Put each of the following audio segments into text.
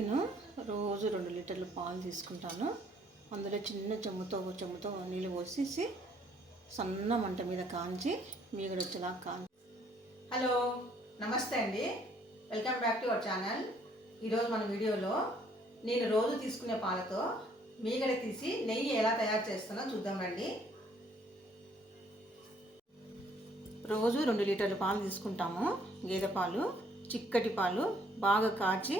నేను రోజు రెండు లీటర్లు పాలు తీసుకుంటాను. అందులో చిన్న చెమ్ముతో ఒక చెమ్ముతో నీళ్ళు పోసేసి సన్న మంట మీద కాంచి మీగడ వచ్చేలా కాంచి. హలో నమస్తే అండి. Welcome back to our channel. ఈరోజు మన వీడియోలో నేను రోజు తీసుకునే పాలతో మీగడ తీసి నెయ్యి ఎలా తయారు చేస్తానో చూద్దాం రండి. రోజు రెండు లీటర్ల పాలు తీసుకుంటాము. గేదె పాలు చిక్కటి పాలు బాగా కాచి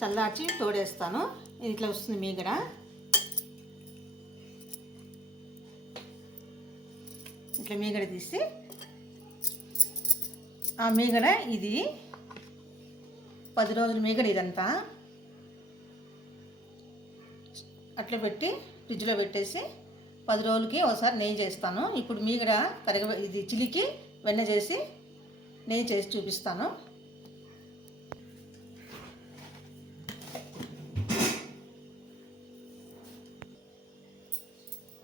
చల్లార్చి తోడేస్తాను. ఇట్లా వస్తుంది మీగడ ఇట్లా మీగడ తీసి. ఆ మీగడ ఇది పది రోజుల మీగడ ఇదంతా. అట్లా పెట్టి ఫ్రిడ్జ్లో పెట్టేసి పది రోజులకి ఒకసారి నెయ్యి చేస్తాను. ఇప్పుడు మీగడ కరగ ఇది చిలికి వెన్న చేసి నెయ్యి చేసి చూపిస్తాను.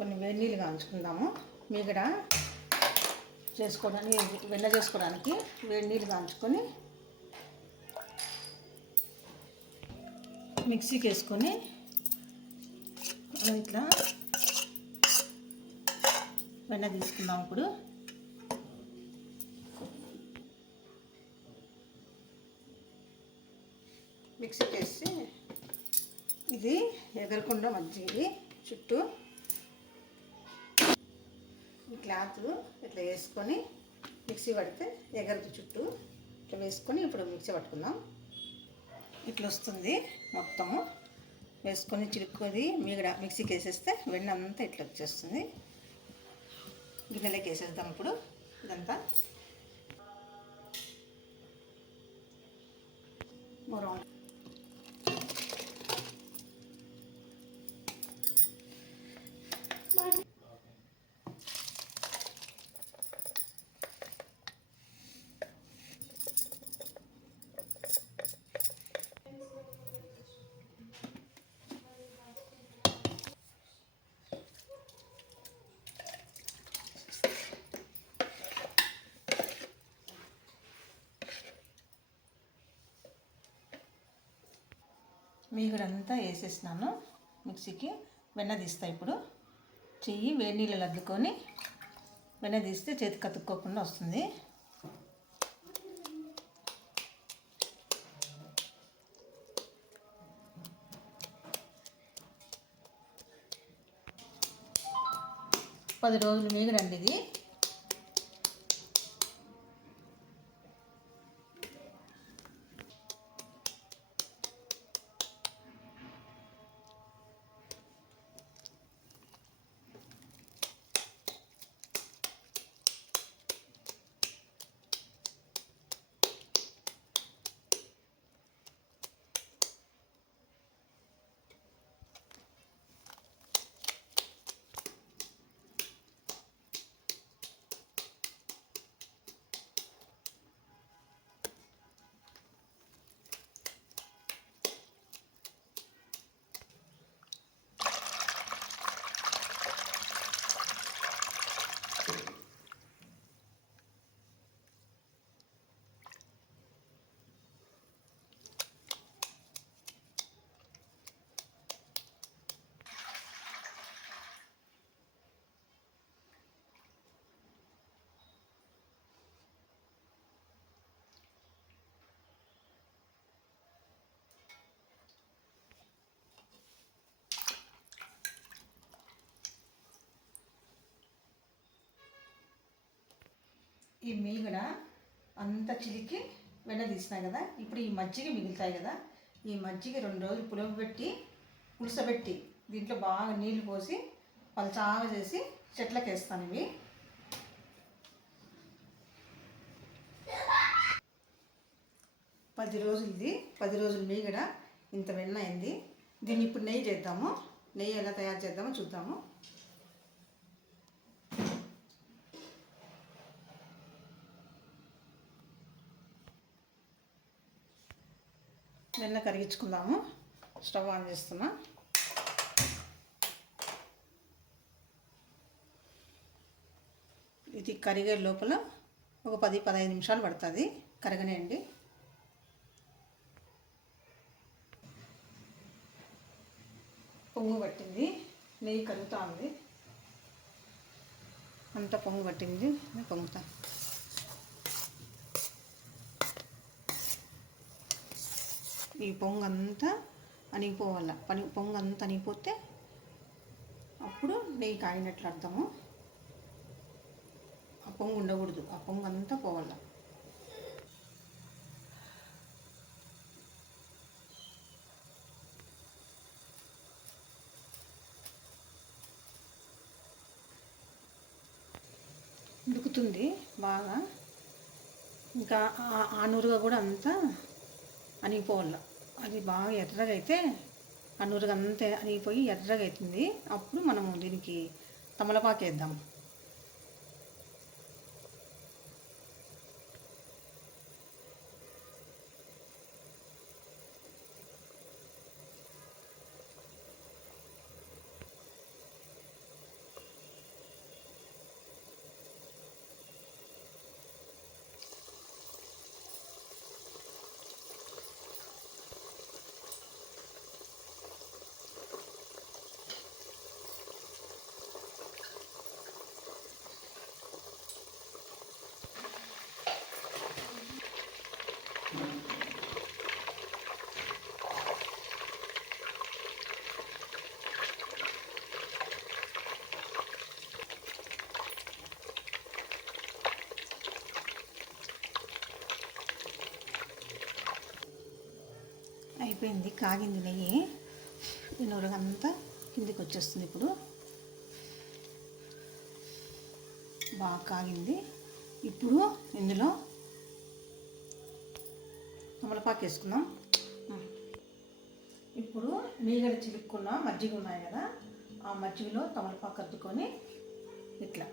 కొన్ని వేడి నీళ్ళు కాంచుకుందాము మీగడ చేసుకోవడానికి వెన్న చేసుకోవడానికి వేడి నీళ్ళు కాంచుకొని మిక్సీకి వేసుకొని ఇట్లా వెన్న తీసుకుందాం ఇప్పుడు. మిక్సీకి వేసి ఇది ఎగరకుండా మంచిది చుట్టూ క్లాత్ ఇట్లా వేసుకొని మిక్సీ పడితే ఎగరదు చుట్టూ ఇట్లా వేసుకొని ఇప్పుడు మిక్సీ పట్టుకుందాం. ఇట్లా వస్తుంది మొత్తము. వేసుకొని చిలుక్కొని మిగడ మిక్సీకి వేసేస్తే వెన్న అంతా ఇట్లా వచ్చేస్తుంది. గిన్నెలోకి వేసేద్దాం ఇప్పుడు ఇదంతా. మరో మీగడంతా వేసేసినాను మిక్సీకి. వెన్న తీస్తా ఇప్పుడు. చెయ్యి వేడి నీళ్ళు అద్దుకొని వెన్న తీస్తే చేతి కతుక్కోకుండా వస్తుంది. పది రోజులు మీగడండి ఇది. ఈ మీగడ అంత చిలికి వెన్న తీసినాయి కదా ఇప్పుడు ఈ మజ్జిగ మిగులుతాయి కదా ఈ మజ్జిగ రెండు రోజులు పులవబెట్టి పులుసబెట్టి దీంట్లో బాగా నీళ్ళు పోసి పలచాగా చేసి చెట్లకు వేస్తాను ఇవి. పది రోజులది పది రోజులు మీగడ ఇంత వెన్న అయింది. దీన్ని ఇప్పుడు నెయ్యి చేద్దాము. నెయ్యి ఎలా తయారు చేద్దామో చూద్దాము. వెన్న కరిగించుకుందాము. స్టవ్ ఆన్ చేస్తున్నా. ఇది కరిగే లోపల ఒక పది పదహైదు నిమిషాలు పడుతుంది. కరగనేయండి. పొంగు పట్టింది. నెయ్యి కరుగుతూ ఉంది. అంతా పొంగు పట్టింది. పొంగుతా ఈ పొంగంతా అంతా అణిగిపోవాల పని పొంగంతా అంతా అణిగిపోతే అప్పుడు నెయ్యి కాగినట్లు అర్థము. ఆ పొంగు ఉండకూడదు. ఆ పొంగు అంతా పోవాల. ఉడుకుతుంది బాగా. ఇంకా ఆ- నూరుగా కూడా అంతా అనిగిపోవాల. అది బాగా ఎర్రగైతే ఆ నూరుగా అంతా అణిగిపోయి ఎర్రగా అవుతుంది అప్పుడు మనము దీనికి తమలపాకు వేద్దాం. అయిపోయింది కాగింది నెయ్యి. ఈ నూరగంతా కిందికి వచ్చేస్తుంది ఇప్పుడు. బాగా కాగింది. ఇప్పుడు ఇందులో తమలపాకు వేసుకుందాం. ఇప్పుడు మీగడ చిలుక్కున్న మజ్జిగ ఉన్నాయి కదా ఆ మజ్జిగలో తమలపాకు అద్దుకొని ఇట్లా.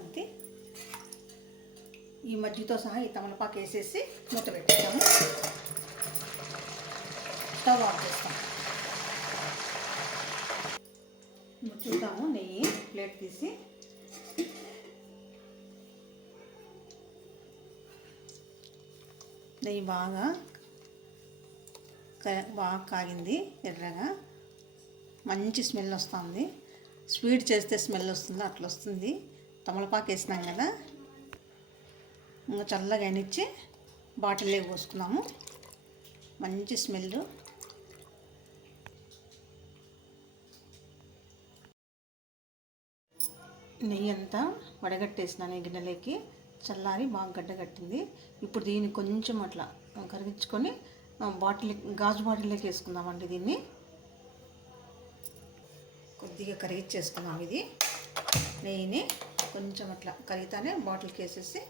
అంతే. ఈ మజ్జిగతో సహా ఈ తమలపాకు వేసేసి మూత పెట్టేస్తాము స్టవ్ ఆఫ్ చేస్తాం చూద్దాము నెయ్యి ప్లేట్ తీసి. నెయ్యి బాగా క- బాగా కాగింది ఎర్రగా. మంచి స్మెల్ వస్తుంది. స్వీట్ చేస్తే స్మెల్ వస్తుంది అట్లా వస్తుంది. తమలపాకు వేసినాం కదా. ఇంకా చల్లగా అనిచ్చి బాటిల్లో పోసుకున్నాము. మంచి స్మెల్ నెయ్యి అంతా వడగట్టేసినాను ఈ గిన్నెలోకి. చల్లారి బాగా గడ్డగట్టింది ఇప్పుడు దీన్ని కొంచెం అట్లా కరిగించుకొని బాటిల్ గాజు బాటిల్లోకి వేసుకుందామండి దీన్ని. కొద్దిగా కరిగించేసుకుందాం ఇది. నెయ్యిని కొంచెం అట్లా కరిగితానే బాటిల్కి వేసేసి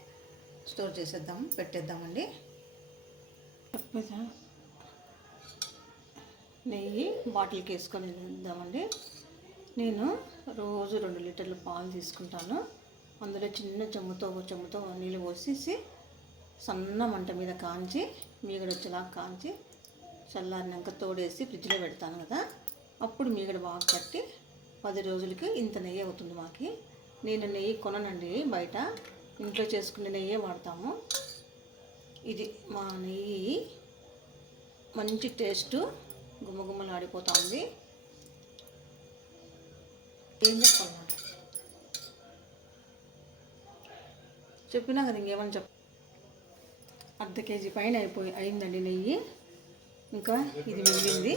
స్టోర్ చేసేద్దాం పెట్టేద్దామండి. నెయ్యి బాటిల్కి వేసుకొని ఇద్దామండి నేను రోజు రెండు లీటర్లు పాలు తీసుకుంటాను. అందులో చిన్న చెమ్ముతో ఒక చెమ్ముతో నీళ్ళు పోసేసి సన్న మంట మీద కాంచి మీగడ వచ్చేలా కాంచి చల్లారినాక తోడేసి ఫ్రిడ్జ్లో పెడతాను కదా. అప్పుడు మీగడ బాగా కట్టి పది రోజులకి ఇంత నెయ్యి అవుతుంది మాకి. నేను నెయ్యి కొననండి బయట. ఇంట్లో చేసుకునే నెయ్యే వాడతాము. ఇది మా నెయ్యి మంచి టేస్ట్ గుమ్మగుమ్మలు ఏం చెప్పాలి చెప్పినా కదా ఇంకేమని చెప్ అర్ధ కేజీ పైన అయిపోయి అయిందండి నెయ్యి. ఇంకా ఇది మిగిలింది.